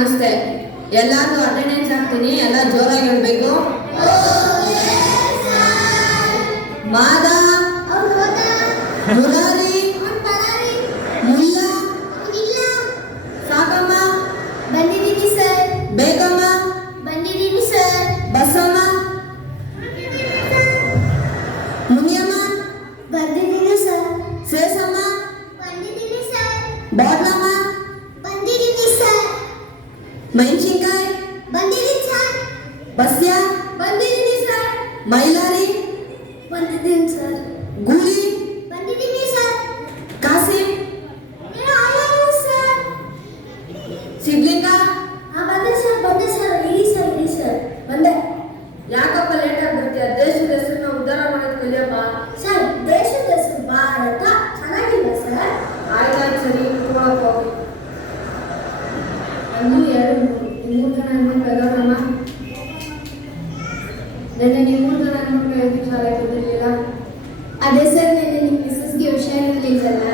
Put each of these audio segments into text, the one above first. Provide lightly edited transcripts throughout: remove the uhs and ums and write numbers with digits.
ನಮಸ್ತೆ. ಎಲ್ಲಾರು ಅಟೆಂಡೆನ್ಸ್ ಹಾಕ್ತೀನಿ, ಎಲ್ಲ ಜೋರಾಗಿ ಹೇಳ್ಬೇಕು. ಮಾದ, ಮುರಾರಿ, ಮುಲ್ಲಾ, ಸಾಕಮ್ಮ ಬಂದಿದ್ದೀನಿ ಸರ್. ಬೇಗಮ್ಮ ಬಂದಿದ್ದೀನಿ ಸರ್. ಬಸಮ್ಮ, ಮುನಿಯಮ್ಮ ಬಂದಿದ್ದೀನಿ ಸರ್. ಸೇಸಮ್ಮ ಬಂದಿದ್ದೀನಿ ಸರ್. ಬಾಡ್ಲಮ್ಮ ಬಂದಿದ್ದೀನಿ ಸರ್. ಮೆಣಸಿನ್ಕಾಯಿ ಬಂದಿದ್ದೀನಿ ಸರ್. ಬಸ್ಯ ಬಂದಿದ್ದೀನಿ ಸರ್. ಮೈಲಾರಿ ಬಂದಿದ್ದೀನಿ ಸರ್. ಗೂಳಿ ಬಂದಿದ್ದೀನಿ ಸರ್. ಕಾಸಿಂ ಸರ್. ಸಿದ್ಲಿಂಗ ಬಂದೆ ಸರ್. ಬಂದೆ ಸರ್. ಇರಿ ಸರ್. ಇರಿ ಸರ್. ಬಂದೆ. ಯಾಕಪ್ಪ ಲೇಟ್ ಆಗ್ಬಿಡ್ತೀಯ? ದೇಶದ ಹೆಸರನ್ನ ಉದ್ಧಾರ ಮಾಡೋದು ಕಲಿಯಪ್ಪ. ಸರ್, ದೇಶದ ಹೆಸರು ಭಾರತ. ಚೆನ್ನಾಗಿಲ್ಲ ಸರ್? ಆಯ್ತಾಯ್ತು, ಸರಿ ಕೂತ್ಕೊಳ್ಳಪ್ಪ. ಒಂದು ಎರಡು ಮೂರು ಜನ ಹೆಣ್ಮಕ್ಳು ಇದಾರಮ್ಮ. ನೆನ್ನೆ ನೀವು 3 ಜನ ಹೆಣ್ಮಕ್ಳು ಎದಕ್ಕೆ ಶಾಲೆಗೆ ಬಂದಿರಲಿಲ್ಲ? ಅದೇ ಸರ್, ನೆನ್ನೆ ನಿಮ್ಮ ಮಿಸ್ಸಸ್ಗೆ ಹುಷಾರಿರ್ಲಿಲ್ಲಲ್ಲ,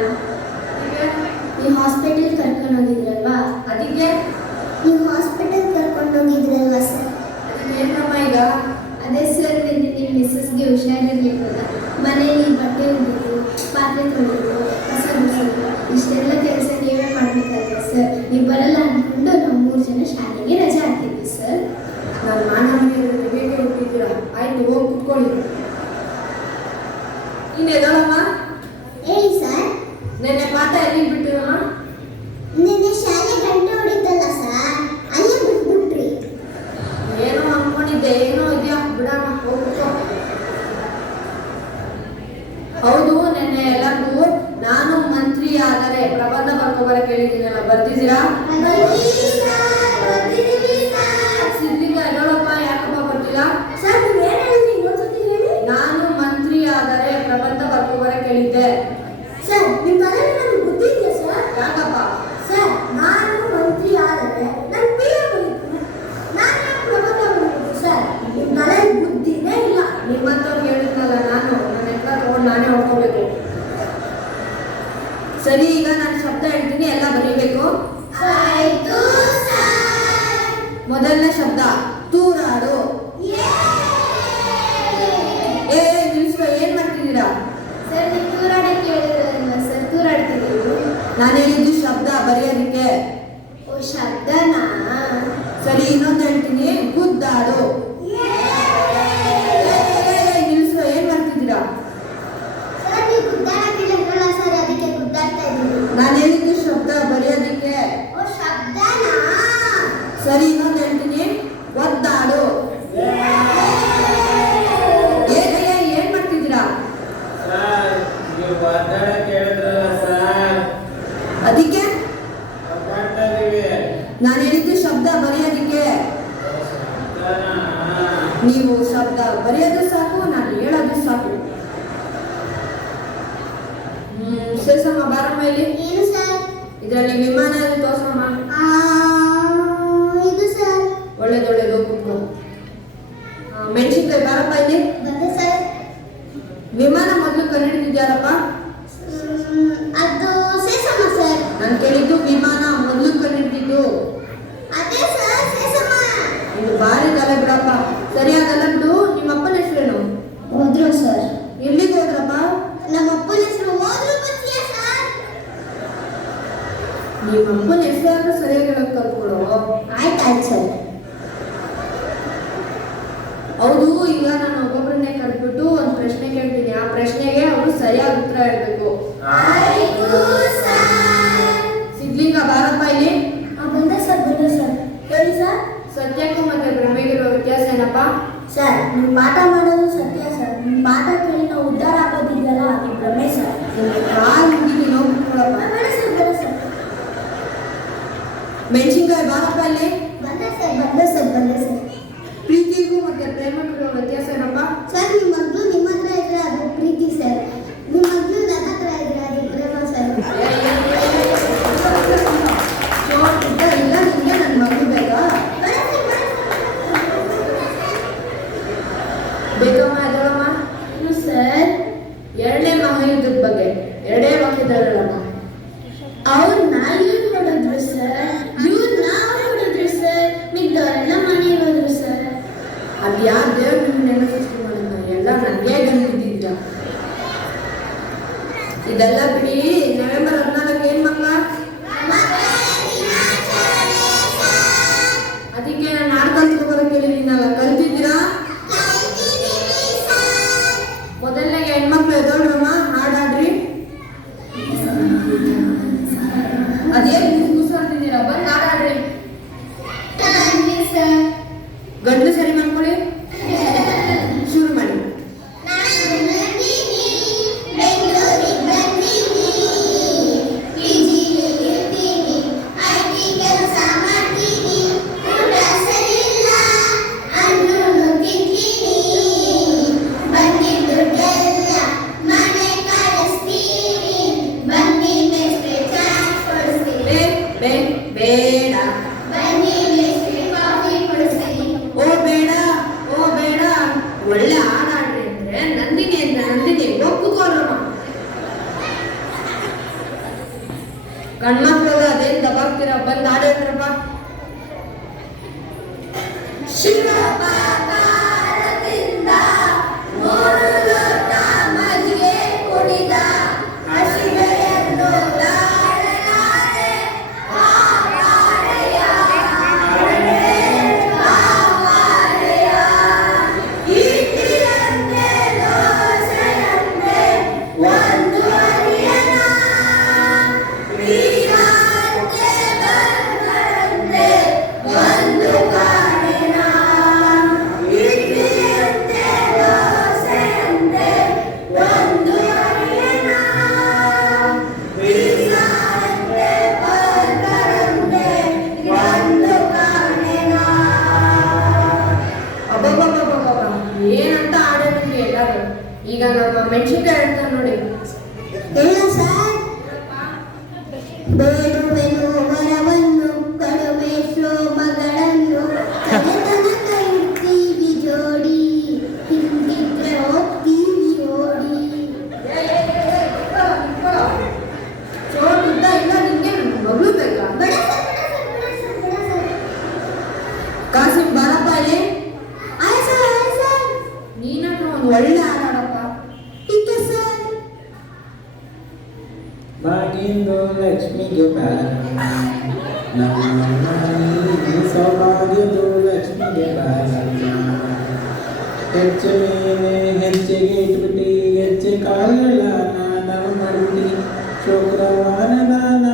ನೀವು ಹಾಸ್ಪಿಟಲ್ ಕರ್ಕೊಂಡು ಹೋಗಿದ್ರಲ್ವಾ? ಅದಕ್ಕೆ ನೀವು ಹಾಸ್ಪಿಟಲ್ ಕರ್ಕೊಂಡು ಹೋಗಿದ್ರಲ್ವಾ ಸರ್? ಏನಮ್ಮ ಈಗ? ಅದೇ ಸರ್, ನೆನ್ನೆ ನಿಮ್ಮ ಮಿಸ್ಸಸ್ಗೆ ಹುಷಾರಿರ್ಲಿಲ್ಲಲ್ಲ, ಮನೇಲಿ ಬಟ್ಟೆ ಒಗೆದು, ಪಾತ್ರೆ ತೊಳೆದು, ಕಸ ಗುಡಿಸೋದು, ಇಷ್ಟೆಲ್ಲ ಕೆಲಸ ನೀವೇ ಮಾಡಬೇಕಲ್ವಾ ಸರ್? ನೀವು ಬರಲ್ಲ ಅಂದ್ಕೊಂಡು ನಾವು 3 ಜನ ಶಾಲೆಗೆ ರಜೆ ಹಾಕಿದ್ವಿ ಸರ್. ನಾನು ಮಾನವನಿಗೆ ಬೇಗ ಹುಟ್ಟಿದ್ದೀರಾ. ಆಯ್ತು, ಹೋಗಿ ಕುತ್ಕೊಳ್ಳಿ. ಇನ್ನು ಎದಳಮ್ಮ, ಹೇಳಿ ಸರ್. ನೆನ್ನೆ ಪಾಠ ಎಲ್ಲಿಗೆ ಬಿಟ್ಟಿರಮ್ಮ? ನಿನ್ನೆ ಶಾಲೆ ಗಂಟೆ ಹೊಡಿತಲ್ಲ ಸರ್, ಅಲ್ಲೇ ಬಿಟ್ಬಿಟ್ರಿ. ಏನೋ ಅನ್ಕೊಂಡಿದ್ದೆ, ಏನೋ ಇದೆಯಾ, ಬಿಡಮ್ಮ, ಹೋಗಿ ಕುತ್ಕೋ. ಹೌದು, ನೆನ್ನೆ ಎಲ್ಲರಿಗೂ ನಾನು ಮಂತ್ರಿ ಆದರೆ ಪ್ರಬಂಧ ಬರ್ಕೊಬರ ಕೇಳಿದ್ದೀನಲ್ಲ, ಬರ್ತಿದ್ದೀರಾ? ಸಿದ್ಲಿಂಗ ಎದಳಪ್ಪ, ಯಾಕಪ್ಪ ಬರ್ತಿಲ್ಲ? ಸರ್, ನೀವು ಏನು ಹೇಳಿದ್ರಿ? ಇನ್ನೊಂದ್ಸತಿ ಹೇಳಿ. ನಾನು ಮಂತ್ರಿ ಆದರೆ ಪ್ರಬಂಧ ಬರ್ಕೊಬರ ಕೇಳಿದ್ದೆ. ಸರ್, ನಿಮ್ಮ ತಲೆಯಲ್ಲಿ ನನಗೆ ಬುದ್ಧಿ ಇದೆಯಾ ಸರ್? ಯಾಕಪ್ಪ? ಸರ್, ನಾನು ಮಂತ್ರಿ ಆದರೆ ನನ್ನ PM ಬರೀತೀನಿ, ನಾನು ಪ್ರಬಂಧ ಬರೀತೀನಿ ಸರ್. ನಿಮ್ಮ ತಲೆಯಲ್ಲಿ ಬುದ್ಧಿನೇ ಇಲ್ಲ. ನಿಮ್ಮಂತವ್ರು ಹೇಳಿದ್ನಲ್ಲ, ನಾನು ನನ್ನ ಹೆಸರ ತಗೊಂಡು ನಾನೇ ಹೊಡ್ಕೋಬೇಕು. ಸರಿ, ಈಗ ನಾನು ಶಬ್ದ ಹೇಳ್ತೀನಿ, ಎಲ್ಲ ಬರೀಬೇಕು. ಆಯ್ತು ಸರ್. ಮೊದಲನೇ ಶಬ್ದ ತೂರಾಡು. ಏ ನಿಲ್ಸ್ಕೊ, ಏನ್ ಮಾಡ್ತಿದ್ದೀರಾ? ಸರ್, ನೀವು ತೂರಾಡಕ್ಕೆ ಹೇಳಿದ್ರಲ್ವಾ ಸರ್, ತೂರಾಡ್ತಿದ್ದೀವಿ. ನಾನು ಹೇಳಿದ್ದು ಶಬ್ದ ಬರೆಯೋದಕ್ಕೆ. ಓ, ಶಬ್ದನಾ? ಸರಿ, ಇನ್ನೊಂದು ಹೇಳ್ತೀನಿ, ಗುದ್ದಾಡು. ನಿಲ್ಸ್ಕೊ, ಏನ್ ಮಾಡ್ತಿದ್ದೀರಾ? ಸರ್, ನೀವು ಗುದ್ದಾಡಕ್ಕೆ ಹೇಳಿದ್ರಲ್ಲ ಸರ್, ಅದಕ್ಕೆ ಗುದ್ದಾಡ್ತಾ ಇದ್ದೀವಿ. ನಾನು ಹೇಳಿದ್ದು ಶಬ್ದ ಬರೆಯೋದಕ್ಕೆ. ಓ, ಶಬ್ದನಾ? ಸರಿ, ಇನ್ನೊಂದು ಹೇಳ್ತೀನಿ, ಒದ್ದಾಡು. ಏನ್ ಮಾಡ್ತಿದ್ದೀರಾ? ಸರ್, ನೀವು ಒದ್ದಾಡಕ್ಕೆ ಹೇಳಿದ್ರಲ್ಲ ಸರ್, ಅದಕ್ಕೆ ಒದ್ದಾಡ್ತಾ ಇದೀವಿ. ನಾನು ಹೇಳಿದ್ದು ಶಬ್ದ ಬರೆಯೋದಕ್ಕೆ. ನೀವು ಶಬ್ದ ಬರೆಯೋದು ಸಾಕು, ನಾನು ಹೇಳೋದು ಸಾಕು. ಸೇಸಮ್ಮ, ಬಾರಮ್ಮ ಇಲ್ಲಿ. ಏನು ಸರ್? ಇದರಲ್ಲಿ ವಿಮಾನ ತೋರ್ಸಮ್ಮ. ಇದು ಸರ್. ಒಳ್ಳೇದೊಳ್ಳೇದು, ಕೂತ್ಕೊ. ಮೆಣಸಿನ್ಕಾಯಿ, ಬಾರಪ್ಪ ಇಲ್ಲಿ. ಬಂದೆ ಸರ್. ವಿಮಾನ ಮೊದಲು ಕಂಡುಹಿಡಿದಿದ್ಯಾರಪ್ಪ? ಅದು ಸೇಸಮ್ಮ ಸರ್. ನಾನು ಕೇಳಿದ್ದು ವಿಮಾನ ಮೊದಲು ಕಂಡುಹಿಡಿದಿದ್ದು. ಅದೇ ಸರ್, ಸೇಸಮ್ಮ. ಇದು ಭಾರಿ ತಲೆ ಬಿಡಪ್ಪ. ಸರಿಯಾಗಲ್ಲ ಬಿಡು. ನಿಮ್ಮ ಅಪ್ಪನ ಹೆಸರೇನು? ಹೋದ್ರು ಸರ್. ಎಲ್ಲಿಗೆ ಹೋದ್ರಪ್ಪ? ನಮ್ಮ ಅಪ್ಪನ ಹೆಸರು ಹೋದ್ರು ಬಚ್ಚಿಯ ಸರ್. ನಿಮ್ಮ ಅಪ್ಪನ ಹೆಸರಾದ್ರೂ ಸರಿಯಾಗಿ ಹೇಳಕ್ ಕಲ್ತ್ಕೊಡು. ಆಯ್ತಾಯ್ತು ಸರ್. ಹೌದು, ಈಗ ನಾನು ಒಬ್ಬೊಬ್ಬರನ್ನೇ ಕರೆದ್ಬಿಟ್ಟು ಒಂದು ಪ್ರಶ್ನೆ ಕೇಳ್ತೀನಿ. ಆ ಪ್ರಶ್ನೆಗೆ ಅವರು ಸರಿಯಾಗಿ ಉತ್ತರ ಹೇಳ್ಬೇಕು. ಆಯ್ತು ಸರ್. ಸಿದ್ಲಿಂಗ, ಬಾರಪ್ಪ ಇಲ್ಲಿ. ಬಂದೆ ಸರ್. ಬಂದೆ ಸರ್. ಹೇಳಿ ಸರ್. ಸತ್ಯಕ್ಕೂ ಮತ್ತೆ ಭ್ರಮೆಗಿರೋ ವ್ಯತ್ಯಾಸ ಏನಪ್ಪ? ಸರ್, ನೀವು ಪಾಠ ಮಾಡೋದು ಸತ್ಯ ಸರ್. ನಿಮ್ಮ ಪಾಠ ಕೇಳಿ ನಾವು ಉದ್ಧಾರ ಆಗೋದಿದೆಯಲ್ಲ, ಅದು ಭ್ರಮೆ ಸರ್. ಕಾಲು ಮುಗಿದು ನೋಡ್ಬಿಟ್ಕೊಳಪ್ಪ. ಬೇಡ ಸರ್. ಬೇಡ ಸರ್. ಮೆಣಸಿನ್ಕಾಯಿ, ಬಾರಪ್ಪ ಇಲ್ಲಿ. ಬಂದೆ ಸರ್. ಬಂದೆ ಸರ್. ಬಂದೆ ಸರ್. ಪ್ರೀತಿಗೂ ಮತ್ತೆ ಪ್ರೇಮಕ್ಕಿರೋ ವ್ಯತ್ಯಾಸ ಏನಪ್ಪ? ಸರ್, ನಿಮ್ಮ ಮಗಳು ನಿಮ್ಮ ಹತ್ರ ಇದ್ರೆ ಅದು ಪ್ರೀತಿ ಸರ್. ನಿಮ್ಮ ಮಗಳು ನನ್ನ ಹತ್ರ ಇದ್ರೆ ಅದು ಪ್ರೇಮ ಸರ್. ಇಲ್ಲ, ನಿಮಗೆ ನನ್ನ ಮಗಳು ಬೇಕಾ? ಬೇಕಮ್ಮ, ಎದಳಮ್ಮ. ಸರ್, ಎರಡನೇ ಮಹಾಯುದ್ಧದ ಬಗ್ಗೆ ಎರಡೇ ವಾಕ್ಯದಲ್ಲಮ್ಮ. ಅವ್ರನ್ನ ಇವ್ರು ನೋಡಿದ್ರು ಸರ್, ಇವ್ರನ್ನ ಅವ್ರು ನೋಡಿದ್ರು ಬೇಡ. ಬನ್ನಿ ಮೇಷ್ಟ್ರೆ, ಕಾಫಿ ಕೊಡಿಸ್ತೀನಿ. ಓ ಬೇಡ, ಓ ಬೇಡ. ಒಳ್ಳೆ ಹಾಡಾಡ್ರಿ ಅಂದ್ರೆ ನಂದಿನಿ ಒಪ್ಪುಕೋರಮ್ಮ. ಗಂಡ್ಮಕ್ಳಾಗ ಅದೇನ್ ದಬಾಗ್ತೀರ, ಬಂದ್ ಹಾಡೇನ್ರಪ್ಪ. ಶಿವಪಾಕಾರದಿಂದ ಮೂರು ಲೋಟ ಮಜ್ಜಿಗೆ ಕುಡಿದ ಹಸಿವೆಯನ್ನು ತಾಳಲಾರೆ ಕಾಪಾಡೆಯ. ಇಡ್ಲಿಯಂತೆ ದೋಸೆಯಂತೆ ಒಂದು ಅರಿಯನ, ಪೀಠಾಂತೆ ಬರ್ಬರಂತೆ ಒಂದು ಕಾಣಿನ. ಇಡ್ಲಿಯಂತೆ ದೋಸೆಯಂತೆ ಒಂದು ಅರಿಯನ, ಪೀಠಾಂತೆ ಬರ್ಬರಂತೆ ಒಂದು ಕಾಣಿನ. ಅಬ್ಬಬ್ಬಬ್ಬಬ್ಬಬ್ಬ, ಏನಂತ ಹಾಡೇನ್ರಿ ಎಲ್ಲಾರು. ಈಗ ನಮ್ಮ ಮೆಣಸಿನ್ಕಾಯಿ ಹೇಳ್ತಾನೆ ನೋಡಿ. ಇಲ್ಲ ಸರ್, ಬೇಡುವೆನು ವರವನ್ನು ಕಡುಮೆಸೋ ಮಗಳನ್ನು, ತನಕ ಇರ್ತೀವಿ ಜೋಡಿ, ಹಿಂದಿದ್ರೆ ಹೋಗ್ತೀವಿ ಓಡಿ. ಚೋಟುದ್ದ ಇಲ್ಲ ನಿಂಗೆ ಮಗಳು ಬೇಕಾ? ಬಡ ಸರ್, ಬಡ ಸರ್, ಬಡ ಸರ್, ಬಡ ಸರ್. ಕಾಸಿಂ ಬಾರಪ್ಪ ಇಲ್ಲಿ. ಆಯ್ ಸರ್, ಆಯ್ ಸರ್. ನೀನಾದ್ರೂ ಒಂದು ಒಳ್ಳೆ ಹಾಡಾಡಪ್ಪ. ಟೀಕೆ ಸರ್. ಬಾಗಿಂದು ಲಕ್ಷ್ಮಿಗೆ ಬಾರಮ್ಮ, ನಮ್ಮ ಮನೆಯಲ್ಲಿ ಸೌಭಾಗ್ಯದು ಲಕ್ಷ್ಮಿಗೆ ಬಾರಮ್ಮ. ಹೆಚ್ಚು ಮೇಲೆ ಹೆಚ್ಚಿಗೆ ಇಟ್ಬಿಟ್ಟು ಹೆಚ್ಚು ಕಾಲುಗಳ ನಾನ ಮಾಡ್ಬಿಟ್ಟು ಶುಕ್ರವಾರ ದಾನ